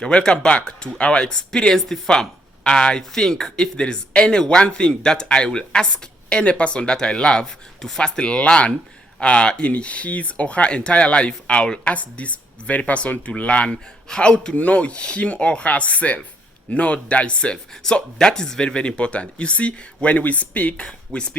You're welcome back to our experienced farm. I think if there is any one thing that I will ask any person that I love to first learn in his or her entire life, I will ask this very person to learn how to know him or herself. Know thyself. So that is very, very important. You see, when we speak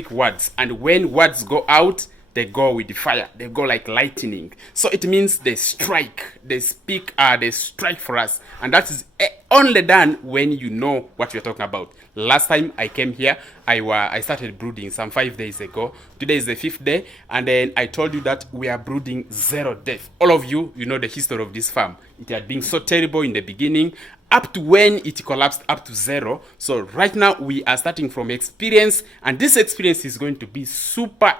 words, and when words go out, they go with the fire. They go like lightning. So it means they strike. They speak. They strike for us, and that is only done when you know what you're talking about. Last time I came here, I started brooding some 5 days ago. Today is the 5th day, and then I told you that we are brooding 0 death. All of you, you know the history of this farm. It had been so terrible in the beginning, up to when it collapsed up to 0. So right now we are starting from experience, and this experience is going to be super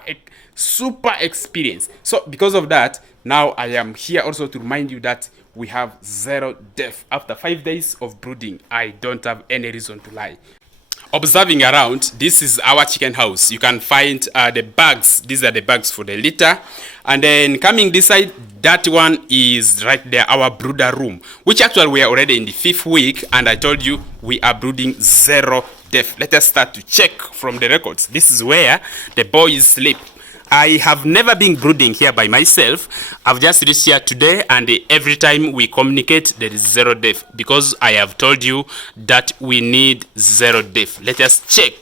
experience. So because of that, now I am here also to remind you that we have 0 death after 5 days of brooding. I don't have any reason to lie. Observing around, this is our chicken house. You can find the bags. These are the bags for the litter. And then coming this side, that one is right there, our brooder room, which actually we are already in the 5th week, and I told you we are brooding 0 death. Let us start to check from the records. This is where the boys sleep. I have never been brooding here by myself. I've just reached here today, and every time we communicate, there is 0 death, because I have told you that we need 0 death. Let us check.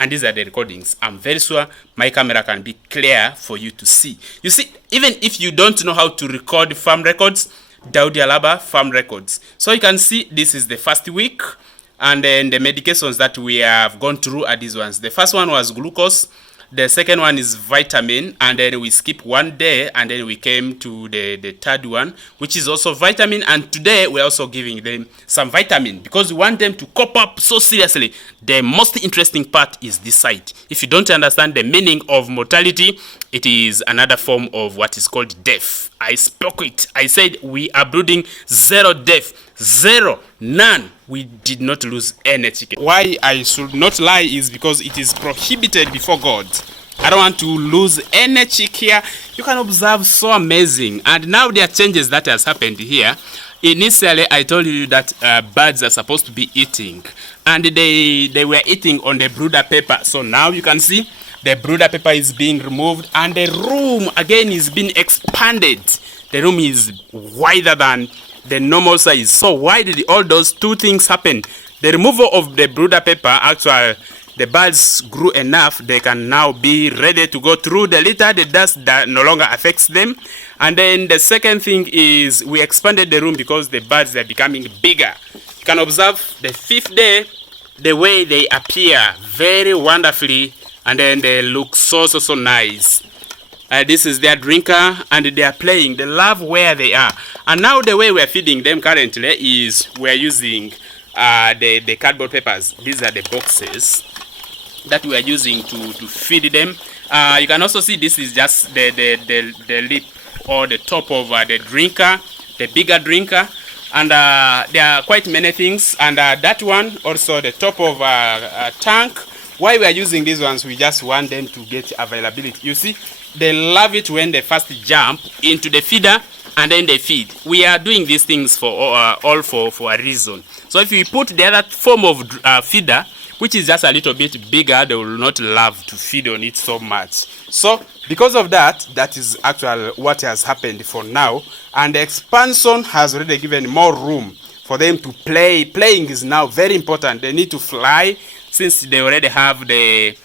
And these are the recordings. I'm very sure my camera can be clear for you to see. You see, even if you don't know how to record farm records, Daudi ALABA farm records. So you can see this is the 1st week, and then the medications that we have gone through are these ones. The first one was glucose. The second one is vitamin, and then we skip 1 day, and then we came to the 3rd one, which is also vitamin. And today we're also giving them some vitamin because we want them to cope up so seriously. The most interesting part is this side. If you don't understand the meaning of mortality, it is another form of what is called death. I spoke it. I said we are brooding 0 death. 0, none. We did not lose any chicken. Why I should not lie is because it is prohibited before God. I don't want to lose any chick here. You can observe, so amazing. And now there are changes that has happened here. Initially, I told you that birds are supposed to be eating, and they were eating on the brooder paper. So now you can see the brooder paper is being removed, and the room again is being expanded. The room is wider than the normal size. So why did all those two things happen? The removal of the brooder paper, actually the birds grew enough, they can now be ready to go through the litter. The dust that no longer affects them. And then the second thing is we expanded the room because the birds are becoming bigger. You can observe the 5th day, the way they appear very wonderfully, and then they look so nice. This is their drinker, and they are playing. They love where they are. And now the way we are feeding them currently is we are using the cardboard papers. These are the boxes that we are using to feed them. You can also see this is just the lip or the top of the drinker, the bigger drinker. And there are quite many things. And that one also the top of a tank. Why we are using these ones, we just want them to get availability. You see, they love it when they first jump into the feeder and then they feed. We are doing these things for all for a reason. So if we put the other form of feeder, which is just a little bit bigger, they will not love to feed on it so much. So because of that, that is actually what has happened for now. And the expansion has already given more room for them to play. Playing is now very important. They need to fly since they already have the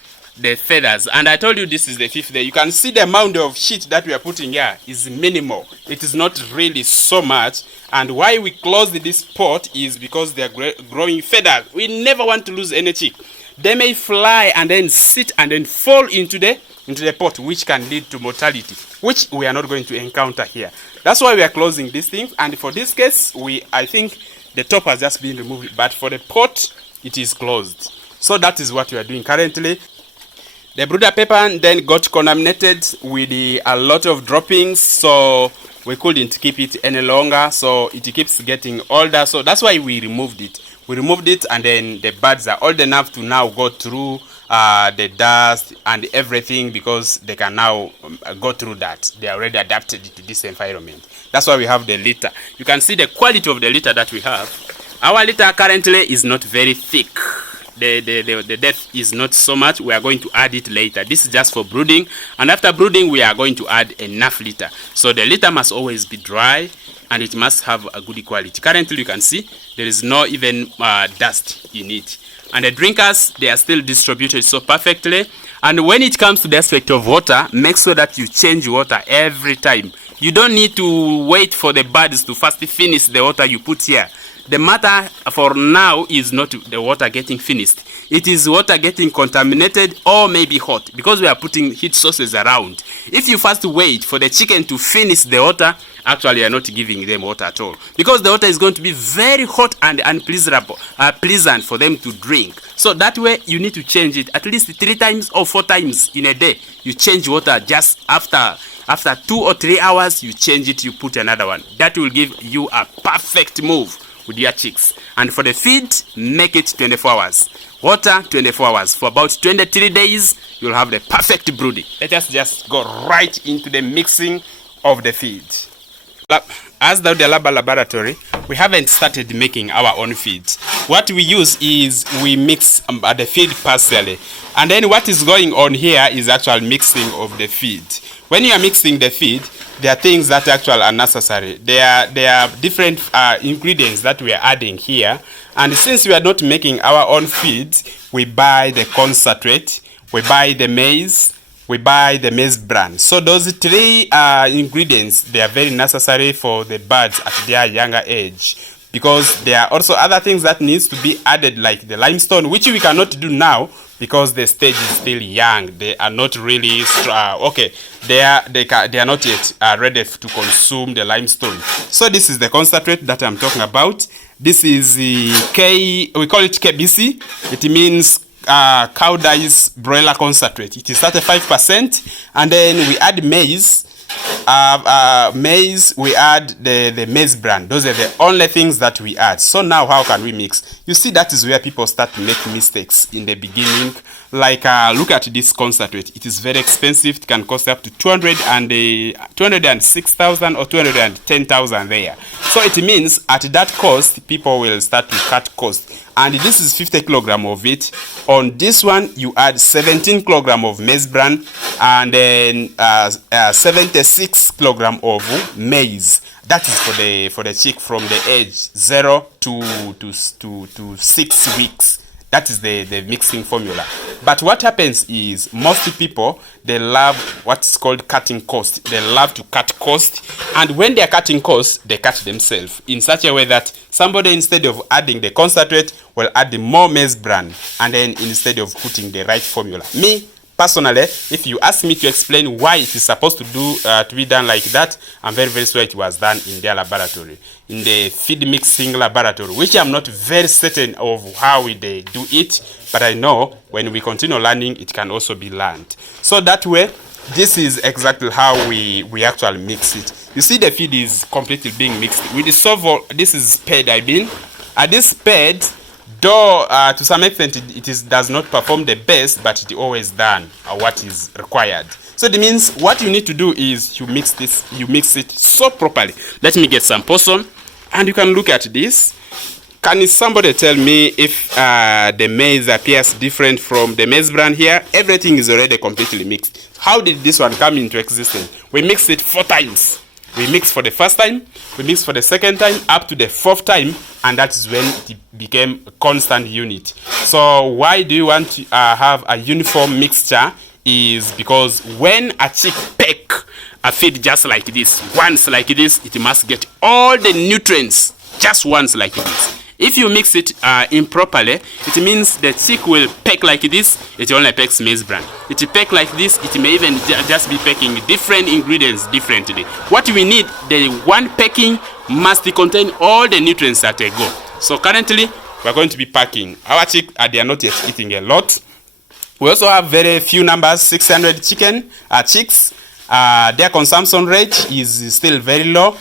feathers. And I told you this is the 5th day. You can see the amount of shit that we are putting here is minimal. It is not really so much. And why we closed this pot is because they are growing feathers. We never want to lose any chick. They may fly and then sit and then fall into the pot, which can lead to mortality, which we are not going to encounter here. That's why we are closing these things. And for this case, I think the top has just been removed, but for the pot, it is closed. So that is what we are doing currently. The brooder paper then got contaminated with a lot of droppings, so we couldn't keep it any longer, so it keeps getting older. So that's why we removed it. We removed it, and then the birds are old enough to now go through the dust and everything, because they can now go through that. They are already adapted to this environment. That's why we have the litter. You can see the quality of the litter that we have. Our litter currently is not very thick. The depth is not so much. We are going to add it later. This is just for brooding, and after brooding we are going to add enough litter. So the litter must always be dry and it must have a good quality. Currently you can see there is no even dust in it, and the drinkers, they are still distributed so perfectly. And when it comes to the aspect of water, make sure that you change water every time. You don't need to wait for the birds to first finish the water you put here. The matter for now is not the water getting finished. It is water getting contaminated or maybe hot, because we are putting heat sources around. If you first wait for the chicken to finish the water, actually you are not giving them water at all, because the water is going to be very hot and unpleasant for them to drink. So that way you need to change it at least 3 times or 4 times in a day. You change water just after 2 or 3 hours. You change it, you put another one. That will give you a perfect move with your chicks. And for the feed, make it 24 hours. Water 24 hours. For about 23 days, you'll have the perfect brooding. Let us just go right into the mixing of the feed. As Daudi ALABA laboratory, we haven't started making our own feed. What we use is we mix the feed partially, and then what is going on here is actual mixing of the feed. When you are mixing the feed, there are things that actually are necessary. There are different ingredients that we are adding here, and since we are not making our own feed, we buy the concentrate, we buy the maize, we buy the maize bran. So those 3 ingredients, they are very necessary for the birds at their younger age, because there are also other things that needs to be added, like the limestone, which we cannot do now because the stage is still young. They are not really okay. They are not yet ready to consume the limestone. So this is the concentrate that I'm talking about. This is the we call it KBC. It means cow dies broiler concentrate. It is 35%, and then we add maize. Maize, we add the maize bran. Those are the only things that we add. So now how can we mix? You see, that is where people start to make mistakes in the beginning. Like look at this concentrate. It is very expensive. It can cost up to 206,000 or 210,000 there. So it means at that cost, people will start to cut cost. And this is 50 kilogram of it. On this one, you add 17 kilogram of maize bran, and then 76 kilogram of maize. That is for the chick from the age 0 to 6 weeks. That is the mixing formula. But what happens is, most people, they love what's called cutting cost. They love to cut cost, and when they are cutting cost, they cut themselves in such a way that somebody, instead of adding the concentrate, will add the more maize bran, and then instead of putting the right formula. Me personally, if you ask me to explain why it is supposed to be done like that, I'm very sure it was done in their laboratory, in the feed mixing laboratory, which I'm not very certain of how they do it, but I know when we continue learning, it can also be learned. So that way, this is exactly how we actually mix it. You see, the feed is completely being mixed with the solver. This is paired, this paired, though to some extent it does not perform the best, but it always done what is required. So it means what you need to do is you mix it so properly. Let me get some possum, and you can look at this. Can somebody tell me if the maize appears different from the maize bran here? Everything is already completely mixed. How did this one come into existence? We mixed it 4 times. We mixed for the first time, we mixed for the second time, up to the 4th time, and that is when it became a constant unit. So why do you want to have a uniform mixture? Is because when a chick peck a feed just like this, once like this, it must get all the nutrients just once like this. If you mix it improperly, it means the chick will peck like this, it only pecks maize bran. It peck like this, it may even just be pecking different ingredients differently. What we need, the one pecking must contain all the nutrients that they go. So currently, we're going to be packing. Our chick, they are not yet eating a lot. We also have very few numbers, 600 chicks. Their consumption rate is still very low.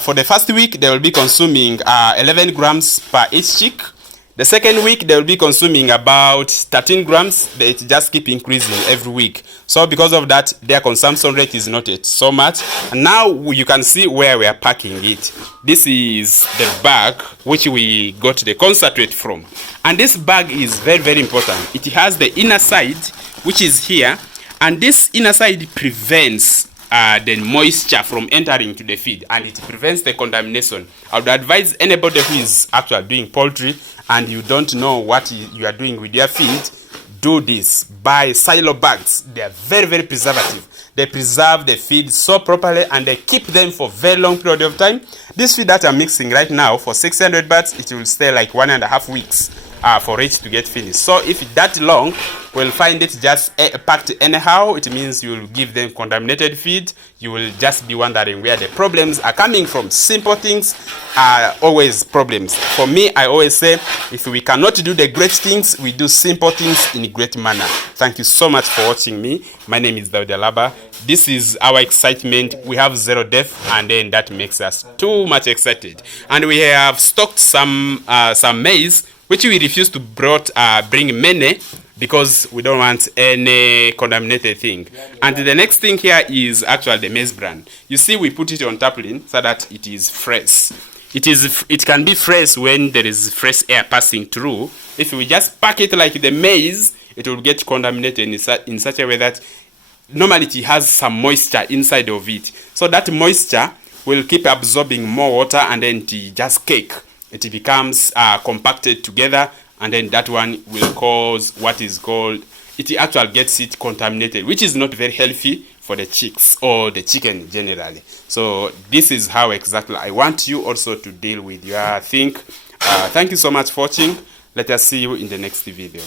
For the first week, they will be consuming 11 grams per each chick. The second week, they will be consuming about 13 grams. They just keep increasing every week. So because of that, their consumption rate is not yet so much. And now you can see where we are packing it. This is the bag which we got the concentrate from. And this bag is very, very important. It has the inner side, which is here. And this inner side prevents the moisture from entering to the feed, and it prevents the contamination. I would advise anybody who is actually doing poultry and you don't know what you are doing with your feed, do this. Buy silo bags. They are very, very preservative. They preserve the feed so properly and they keep them for very long period of time. This feed that I'm mixing right now for 600 bahts, it will stay like 1.5 weeks for it to get finished. So if it's that long, we'll find it just packed anyhow. It means you will give them contaminated feed. You will just be wondering where the problems are coming from. Simple things are always problems. For me, I always say, if we cannot do the great things, we do simple things in a great manner. Thank you so much for watching me. My name is Daudi ALABA. This is our excitement. We have zero death, and then that makes us too much excited. And we have stocked some maize, which we refuse to bring many because we don't want any contaminated thing. And the next thing here is actually the maize bran. You see, we put it on tarpaulin so that it is fresh. It can be fresh when there is fresh air passing through. If we just pack it like the maize, it will get contaminated in such a way that normally it has some moisture inside of it. So that moisture will keep absorbing more water, and then it just cake. It becomes compacted together, and then that one will cause what is called, it actually gets it contaminated, which is not very healthy for the chicks or the chicken generally. So this is how exactly I want you also to deal with your thing. Thank you so much for watching. Let us see you in the next video.